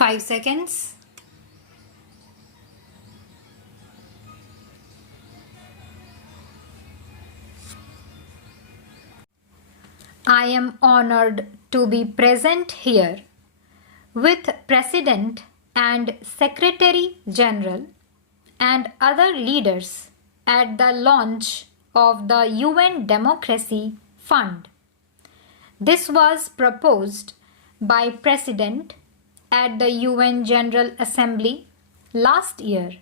5 seconds. I am honored to be present here with President and Secretary General and other leaders at the launch of the UN Democracy Fund. This was proposed by President at the UN General Assembly last year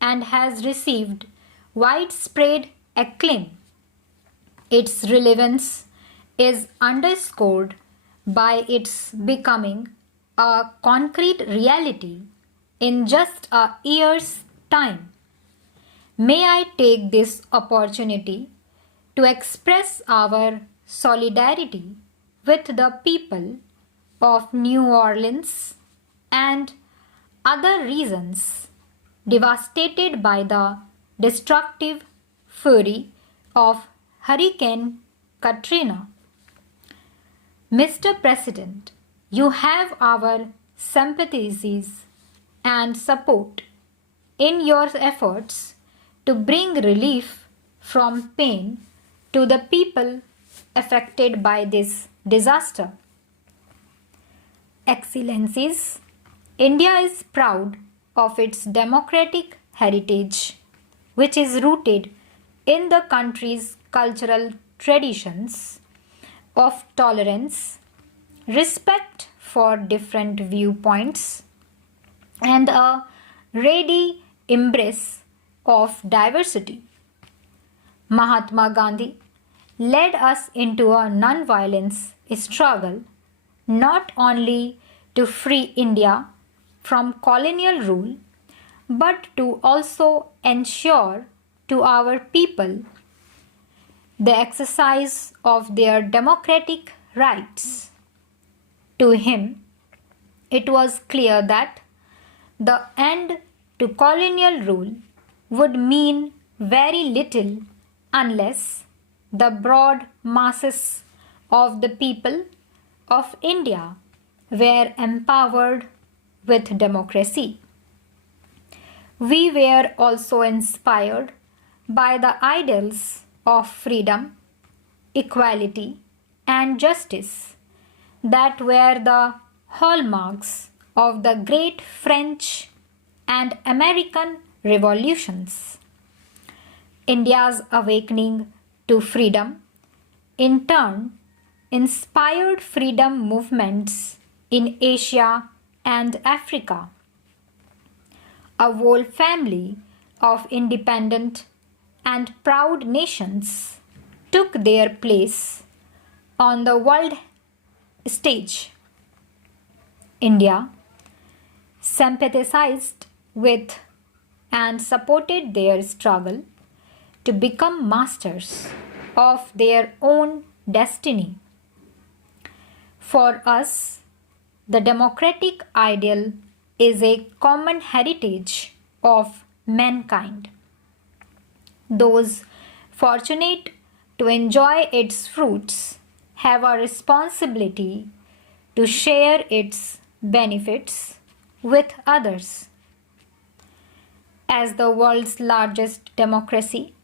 and has received widespread acclaim. Its relevance is underscored by its becoming a concrete reality in just a year's time. May I take this opportunity to express our solidarity with the people of New Orleans and other regions devastated by the destructive fury of Hurricane Katrina. Mr. President, you have our sympathies and support in your efforts to bring relief from pain to the people affected by this disaster. Excellencies, India is proud of its democratic heritage, which is rooted in the country's cultural traditions of tolerance, respect for different viewpoints, and a ready embrace of diversity. Mahatma Gandhi led us into a non-violence struggle not only to free India from colonial rule, but to also ensure to our people the exercise of their democratic rights. To him, it was clear that the end to colonial rule would mean very little unless the broad masses of the people of India were empowered with democracy. We were also inspired by the ideals of freedom, equality, and justice that were the hallmarks of the great French and American revolutions. India's awakening to freedom, in turn, inspired freedom movements in Asia and Africa. A whole family of independent and proud nations took their place on the world stage. India sympathized with and supported their struggle to become masters of their own destiny. For us, the democratic ideal is a common heritage of mankind. Those fortunate to enjoy its fruits have a responsibility to share its benefits with others. As the world's largest democracy,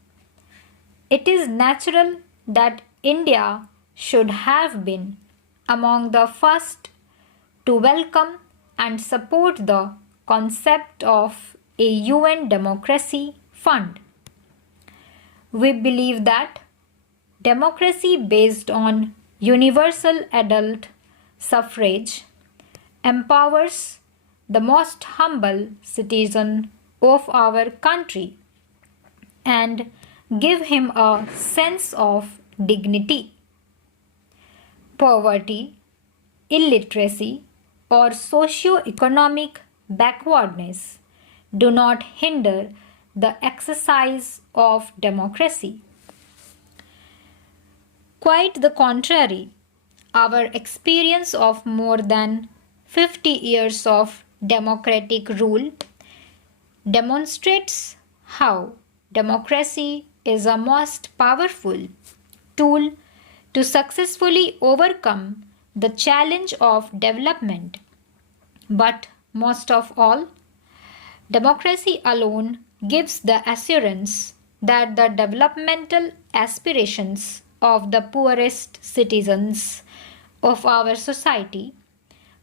it is natural that India should have been among the first to welcome and support the concept of a UN Democracy Fund. We believe that democracy based on universal adult suffrage empowers the most humble citizen of our country and give him a sense of dignity. Poverty, illiteracy, or socio-economic backwardness do not hinder the exercise of democracy. Quite the contrary, our experience of more than 50 years of democratic rule demonstrates how democracy is a most powerful tool to successfully overcome the challenge of development, but most of all, democracy alone gives the assurance that the developmental aspirations of the poorest citizens of our society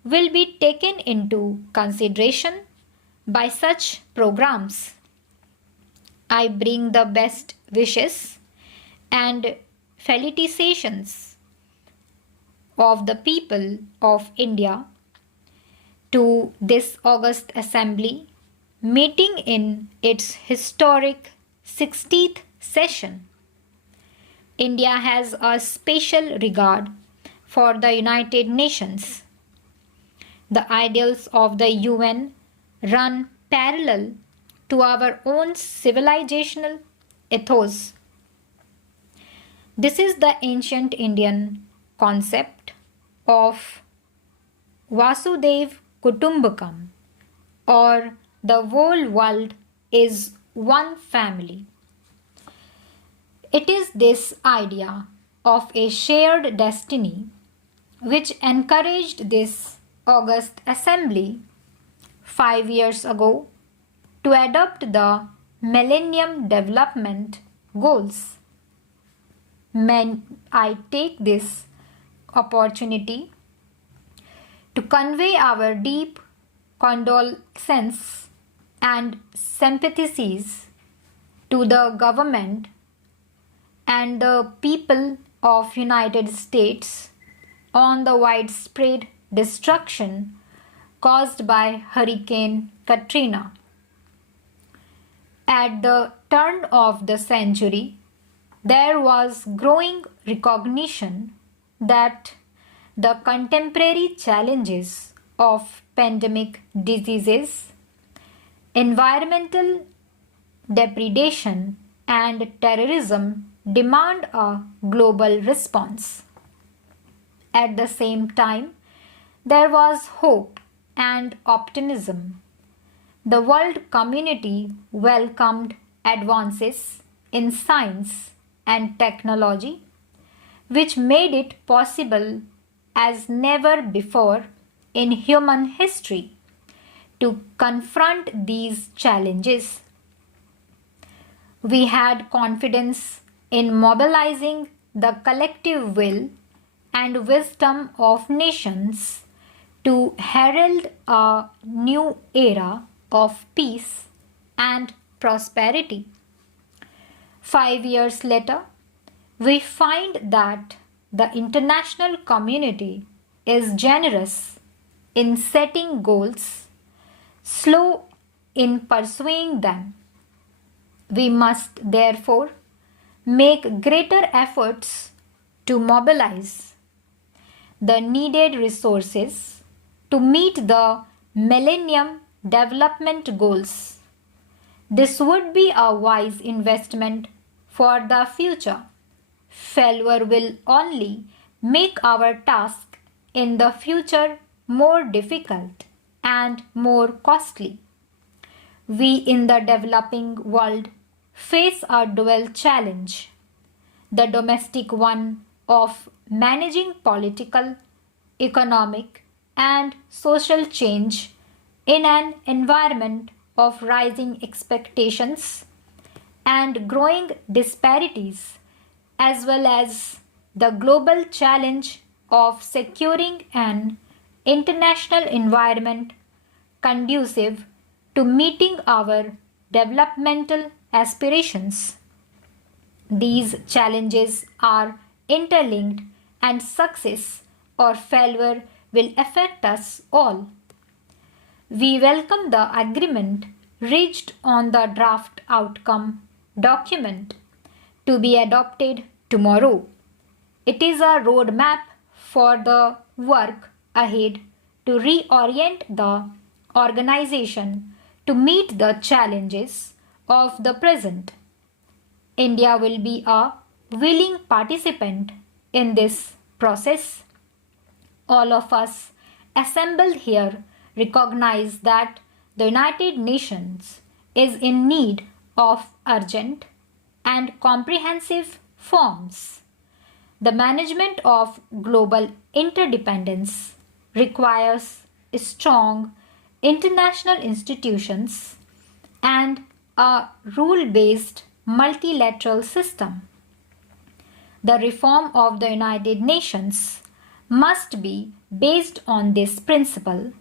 will be taken into consideration by such programs. I bring the best wishes and felicitations of the people of India to this august assembly meeting in its historic 60th session. India has a special regard for the United Nations. The ideals of the UN run parallel to our own civilizational ethos. This is the ancient Indian concept of Vasudev Kutumbakam, or the whole world is one family. It is this idea of a shared destiny which encouraged this august assembly 5 years ago to adopt the Millennium Development Goals. I take this opportunity to convey our deep condolences and sympathies to the government and the people of United States on the widespread destruction caused by Hurricane Katrina. At the turn of the century, there was growing recognition that the contemporary challenges of pandemic diseases, environmental depredation, and terrorism demand a global response. At the same time, there was hope and optimism. The world community welcomed advances in science and technology, which made it possible as never before in human history to confront these challenges. We had confidence in mobilizing the collective will and wisdom of nations to herald a new era of peace and prosperity. 5 years later, we find that the international community is generous in setting goals, slow in pursuing them. We must therefore make greater efforts to mobilize the needed resources to meet the Millennium Development Goals. This would be a wise investment for the future. Failure will only make our task in the future more difficult and more costly. We in the developing world face a dual challenge: the domestic one of managing political, economic, and social change in an environment of rising expectations and growing disparities, as well as the global challenge of securing an international environment conducive to meeting our developmental aspirations. These challenges are interlinked, and success or failure will affect us all. We welcome the agreement reached on the draft outcome document to be adopted tomorrow. It is a roadmap for the work ahead to reorient the organization to meet the challenges of the present. India will be a willing participant in this process. All of us assembled here recognize that the United Nations is in need of urgent and comprehensive forms. The management of global interdependence requires strong international institutions, and a rule-based multilateral system. The reform of the United Nations must be based on this principle.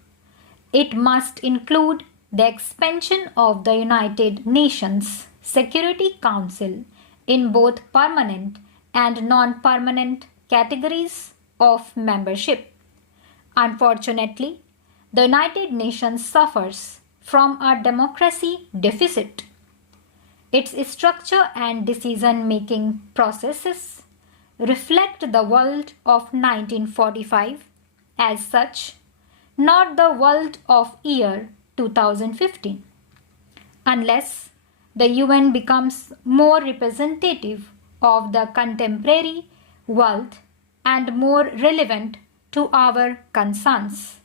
It must include the expansion of the United Nations Security Council in both permanent and non-permanent categories of membership. Unfortunately, the United Nations suffers from a democracy deficit. Its structure and decision-making processes reflect the world of 1945 as such, not the world of year 2015. Unless the UN becomes more representative of the contemporary world and more relevant to our concerns.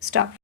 Stop.